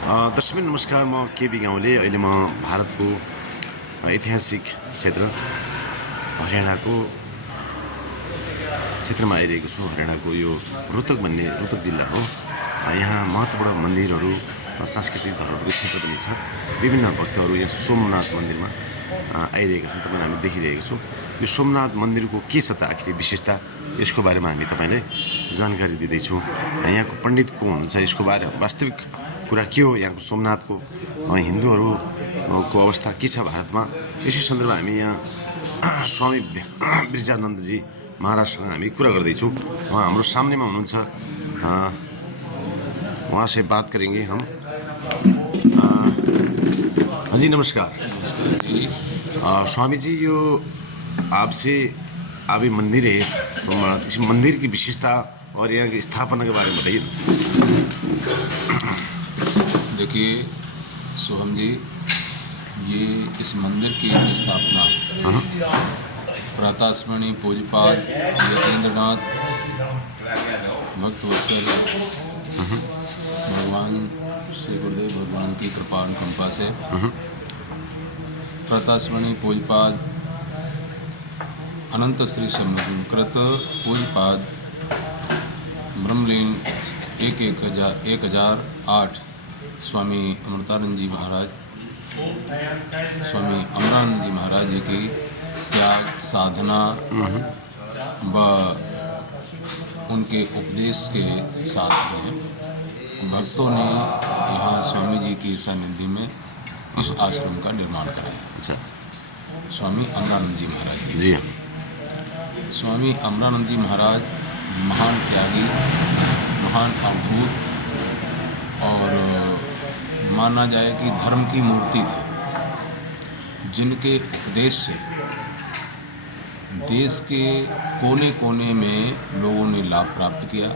दर्शकबिन नमस्कार, म केबी गाउँले। अहिले म भारतको ऐतिहासिक क्षेत्र हरियाणाको क्षेत्रमा आइरहेको छु। हरियाणाको यो रोहतक जिल्ला हो। यहाँ महत्त्वपूर्ण मन्दिरहरू, सांस्कृतिक धरोहरको क्षेत्र पनि छ। विभिन्न भक्तहरू यहाँ सोमनाथ मन्दिरमा आइरहेका छन्। तपाईँलाई हामी देखिरहेको छौँ। यो सोमनाथ मन्दिरको के छ त आखिर विशेषता, यसको बारेमा हामी तपाईँलाई जानकारी दिँदैछौँ। यहाँको पण्डित को हुनुहुन्छ, यसको बारे वास्तविक कुरा के हो, यहाँको सोमनाथको हिन्दूहरूको अवस्था के छ भारतमा, यसै सन्दर्भमा हामी यहाँ स्वामी बिरजानन्दजी महाराजसँग हामी कुरा गर्दैछौँ। उहाँ हाम्रो सामनेमा हुनुहुन्छ। वहाँ से बात करेंगे हम। जी नमस्कार। स्वामी जी, यो आपसे अभी मंदिर है सोमनाथ, इस मंदिर की विशेषता और यहाँ की स्थापना के बारे में बताइए। देखिए सोहम जी, ये इस मंदिर की स्थापना प्रातस्मरणीय पूज्यपाद यतीन्द्रनाथ भक्तवत्सल भगवान श्री गुरुदेव भगवान की कृपा अनुकंपा से प्रातस्मरणीय पूज्यपाद अनंत श्री समकृत पूज्यपाद ब्रह्मलीन 1008 स्वामी अमृतानंद जी महाराज, स्वामी अमरानंद जी महाराज जी की त्याग साधना व उनके उपदेश के साथ में भक्तों ने यहाँ स्वामी जी की सानिध्य में इस आश्रम का निर्माण कराया। अच्छा। स्वामी अमरानंद जी महाराज जी हाँ। स्वामी अमरानंद जी महाराज महान त्यागी, महान अवधूत और माना जाए कि धर्म की मूर्ति थे, जिनके उपदेश से देश के कोने कोने में लोगों ने लाभ प्राप्त किया।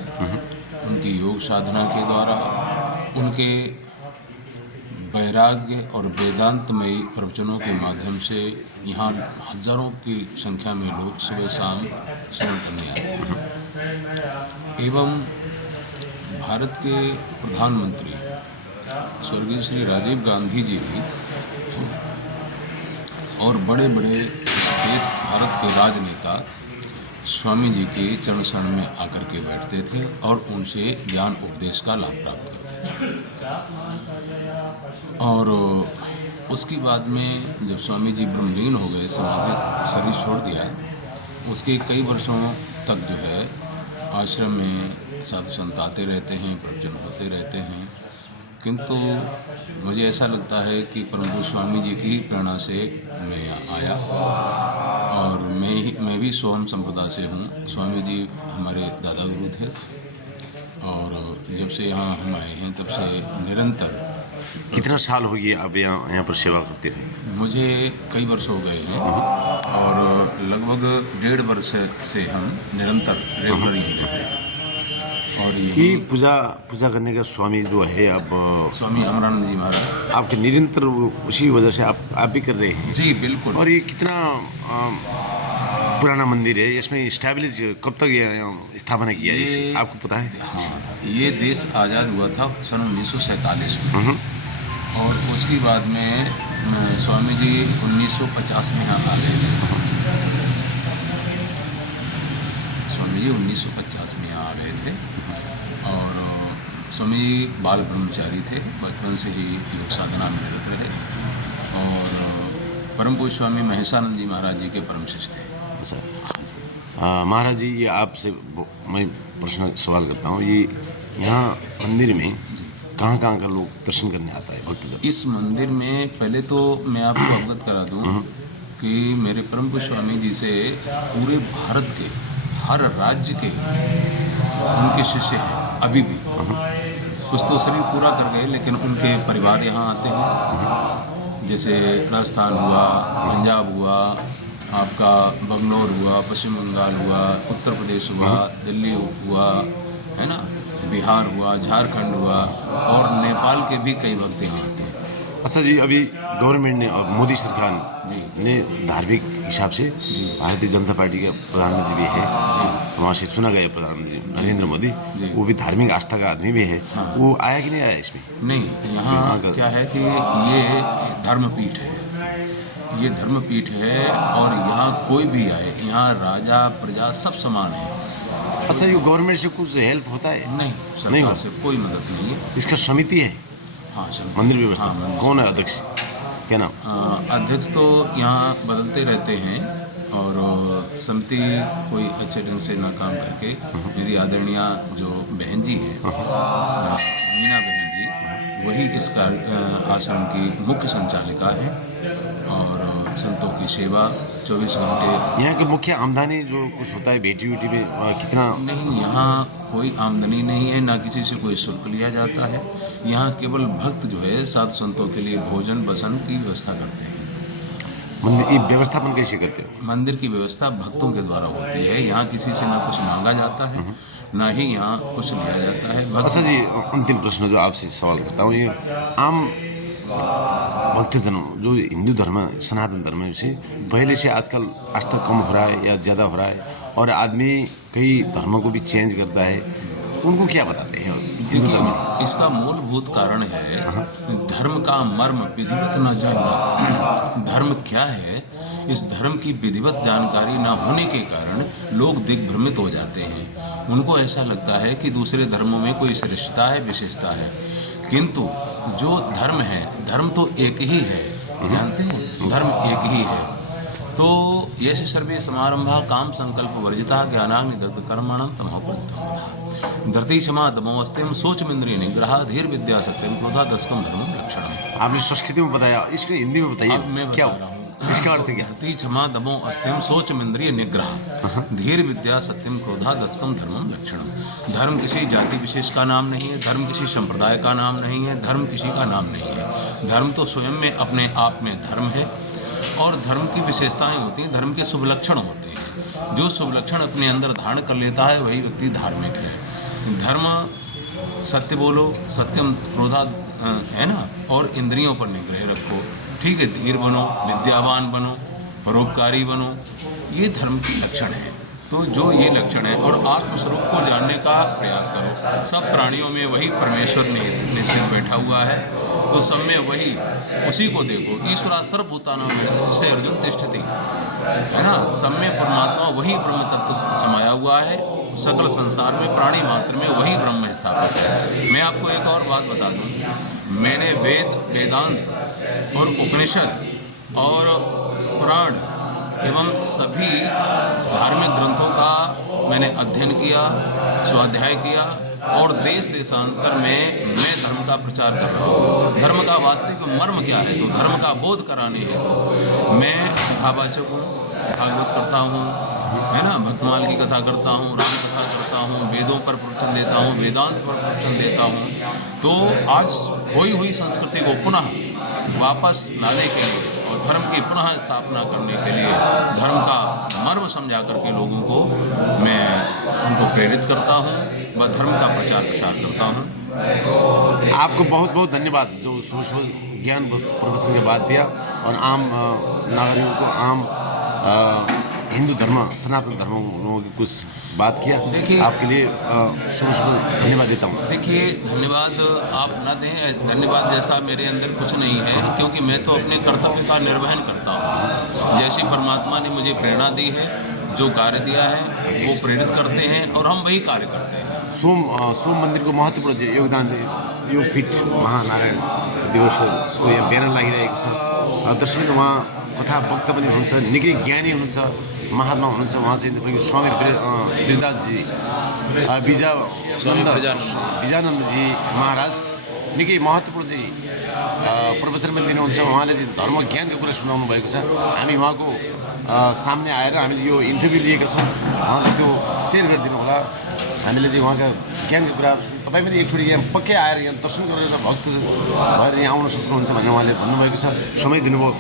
उनकी योग साधना के द्वारा, उनके वैराग्य और वेदांतमयी प्रवचनों के माध्यम से यहाँ हजारों की संख्या में लोग सुबह शाम श्रवण करने आते हैं। एवं भारत के प्रधानमंत्री स्वर्गीय श्री राजीव गांधी जी भी और बड़े बड़े इस देश भारत के राजनेता स्वामी जी के चरण शरण में आकर के बैठते थे और उनसे ज्ञान उपदेश का लाभ प्राप्त करते थे। और उसके बाद में जब स्वामी जी ब्रह्मलीन हो गए, समाधि शरीर छोड़ दिया, उसके कई वर्षों तक जो है आश्रम में साधु संत आते रहते हैं, प्रवचन होते रहते हैं। किंतु मुझे ऐसा लगता है कि परम स्वामी जी की प्रेरणा से मैं यहाँ आया और मैं भी सोहम संप्रदाय से हूँ। स्वामी जी हमारे दादा गुरु थे और जब से यहाँ हम आए हैं तब से निरंतर। कितना साल हो गया आप यहाँ पर सेवा करते रहे? मुझे कई वर्ष हो गए हैं और लगभग 1.5 वर्ष से हम निरंतर रेगुलर यहीं रहते हैं। और ये पूजा करने का स्वामी जो है, अब स्वामी अमरानंद जी महाराज आपके निरंतर उसी वजह से आप भी कर रहे हैं? जी बिल्कुल। और ये कितना पुराना मंदिर है, इसमें स्टैब्लिश कब तक ये स्थापना किया है, आपको पता है? ये देश आज़ाद हुआ था सन 1947 में और उसके बाद में स्वामी जी 1950 में यहाँ आ गए थे। स्वामी जी 1950 में यहाँ आ गए थे और स्वामी जी बाल ब्रह्मचारी थे, बचपन से ही योग साधना में निरत रहे और परम पूज्य स्वामी महेशानंद जी महाराज जी के परम शिष्य थे। अच्छा महाराज जी, ये आपसे मैं प्रश्न सवाल करता हूँ, ये यहाँ मंदिर में कहाँ का लोग दर्शन करने आता है भक्तजन? इस मंदिर में पहले तो मैं आपको अवगत करा दूँ कि मेरे परम पूज्य स्वामी जी से पूरे भारत के हर राज्य के उनके शिष्य हैं अभी भी। कुछ तो शरीर पूरा कर गए लेकिन उनके परिवार यहाँ आते हैं। जैसे राजस्थान हुआ, पंजाब हुआ, आपका बंगलोर हुआ, पश्चिम बंगाल हुआ, उत्तर प्रदेश हुआ, दिल्ली हुआ, है ना, बिहार हुआ, झारखंड हुआ और नेपाल के भी कई भक्त यहाँ आते हैं। अच्छा जी, अभी गवर्नमेंट ने और मोदी सरकार जी ने धार्मिक हिसाब से भारतीय जनता पार्टी के प्रधानमंत्री भी है, वहाँ से चुना गया प्रधानमंत्री नरेंद्र मोदी, वो भी धार्मिक आस्था का आदमी भी है। वो आया कि नहीं आया इसमें? नहीं, यहाँ क्या है कि ये धर्मपीठ है, ये धर्मपीठ है और यहाँ कोई भी आए, यहाँ राजा प्रजा सब समान है। अच्छा, ये गवर्नमेंट से कुछ हेल्प होता है? नहीं, सरकार से कोई मदद नहीं है। इसका समिति है? हाँ, समिति। मंदिर व्यवस्था। हाँ, मंदिर। कौन है अध्यक्ष? क्या नाम? अध्यक्ष तो यहाँ बदलते रहते हैं और समिति कोई अच्छे ढंग से ना काम करके, मेरी आदरणीय जो बहन जी है मीना बहन जी, वही इस आश्रम की मुख्य संचालिका है और संतों की सेवा 24 घंटे। यहाँ की मुख्य आमदनी जो कुछ होता है बेटी वेटी में कितना? नहीं, यहाँ कोई आमदनी नहीं है, ना किसी से कोई शुल्क लिया जाता है। यहाँ केवल भक्त जो है साधु संतों के लिए भोजन बसन की व्यवस्था करते हैं। मंदिर की व्यवस्थापन कैसे करते हो? मंदिर की व्यवस्था भक्तों के द्वारा होती है। यहाँ किसी से ना कुछ मांगा जाता है, ना ही यहाँ कुछ लिया जाता है। अच्छा जी, अंतिम प्रश्न जो आपसे सवाल करता हूँ, ये आम भक्तजनों जो हिंदू धर्म सनातन धर्म से पहले से आजकल आस्था कम हो रहा है या ज़्यादा हो रहा है और आदमी कई धर्मों को भी चेंज करता है, उनको क्या बताते हैं? देखिए, इसका मूलभूत कारण है धर्म का मर्म विधिवत न जानना। धर्म क्या है, इस धर्म की विधिवत जानकारी न होने के कारण लोग दिग्भ्रमित हो जाते हैं। उनको ऐसा लगता है कि दूसरे धर्मों में कोई श्रेष्ठता है, विशेषता है, किंतु जो धर्म है, धर्म तो एक ही है, जानते हो, धर्म एक ही है। तो ये सर्वे समारंभा काम संकल्प वर्जिता ज्ञानाग्नि दग्ध कर्मणं तमोप्रवृत्तं वधा धरती क्षमा दमोस्त्यम शोचमिंद्रिय निग्रह धीर विद्या सत्यम क्रोधा दशकम धर्मम लक्षणम। आपने संस्कृति में बताया, इसको हिंदी में बताइए। अब मैं बता रहा हूँ, इसका अर्थ क्या? धरती क्षमा दमो अस्त्यम शोचमिंद्रिय निग्रह धीर विद्या सत्यम क्रोधा दशकम धर्मम लक्षणम। धर्म किसी जाति विशेष का नाम नहीं है, धर्म किसी संप्रदाय का नाम नहीं है, धर्म किसी का नाम नहीं है। धर्म तो स्वयं में अपने आप में धर्म है और धर्म की विशेषताएं होती हैं, धर्म के शुभ लक्षण होते हैं। जो शुभ लक्षण अपने अंदर धारण कर लेता है वही व्यक्ति धार्मिक है। धर्म सत्य बोलो, सत्यम क्रोधा है ना, और इंद्रियों पर निग्रह रखो, ठीक है, धीर बनो, विद्यावान बनो, परोपकारी बनो, ये धर्म के लक्षण है। तो जो ये लक्षण है, और आत्मस्वरूप को जानने का प्रयास करो। सब प्राणियों में वही परमेश्वर निश्चित बैठा हुआ है, तो सब में वही, उसी को देखो। ईश्वरा सर्वभूतानां हृदय अर्जुन तिष्ठति, है ना, सब में परमात्मा वही ब्रह्म तत्व समाया हुआ है। सकल संसार में प्राणी मात्र में वही ब्रह्म स्थापित है। मैं आपको एक और बात बता दूं, मैंने वेद, वेदांत और उपनिषद और पुराण एवं सभी धार्मिक ग्रंथों का मैंने अध्ययन किया, स्वाध्याय किया और देश देशांतर में मैं धर्म का प्रचार कर रहा हूँ। धर्म का वास्तविक मर्म क्या है, तो धर्म का बोध कराने हेतु तो मैं कथावाचक हूँ, भागवत करता हूँ, है ना, भक्तमाल की कथा करता हूँ, राम कथा करता हूँ, वेदों पर प्रवचन देता हूँ, वेदांत पर प्रवचन देता हूँ। तो आज खोई हुई संस्कृति को पुनः वापस लाने के लिए और धर्म की पुनः स्थापना करने के लिए धर्म का मर्म समझा करके लोगों को मैं उनको प्रेरित करता हूँ व धर्म का प्रचार प्रसार करता हूँ। आपको बहुत बहुत धन्यवाद जो सुबह ज्ञान प्रदर्शन के बाद दिया और आम नागरिकों को, आम हिंदू धर्म सनातन धर्म लोगों की कुछ बात किया। देखिए, आपके लिए सुबह धन्यवाद देता हूँ। देखिए, धन्यवाद आप ना दें, धन्यवाद जैसा मेरे अंदर कुछ नहीं है, क्योंकि मैं तो अपने कर्तव्य का निर्वहन करता हूँ। जैसे परमात्मा ने मुझे प्रेरणा दी है, जो कार्य दिया है वो प्रेरित करते हैं और हम वही कार्य करते हैं। सोम मंदिर को महत्त्वपूर्ण योगदान दे योगपीठ महानारायण दिवसको यहाँ ब्यानर लागिरहेको छ। दशमीको उहाँ कथा वक्ता पनि हुनुहुन्छ, निकै ज्ञानी हुनुहुन्छ, महात्मा हुनुहुन्छ। उहाँ चाहिँ तपाईँको स्वामी वीरदासजी, विजयानन्दजी महाराज निकै महत्त्वपूर्ण चाहिँ प्रवचन पनि दिनुहुन्छ। उहाँले चाहिँ धर्म ज्ञानको कुरा सुनाउनु भएको छ। हामी उहाँको सामने आएर हामीले यो इन्टरभ्यू लिएका छौँ, उहाँले त्यो सेयर गरिदिनु होला। हामीले चाहिँ उहाँका ज्ञानको कुराहरू तपाईँ पनि एकचोटि यहाँ पक्कै आएर यहाँ दर्शन गरेर भक्त भएर यहाँ आउन सक्नुहुन्छ भन्ने उहाँले भन्नुभएको छ। समय दिनुभयो।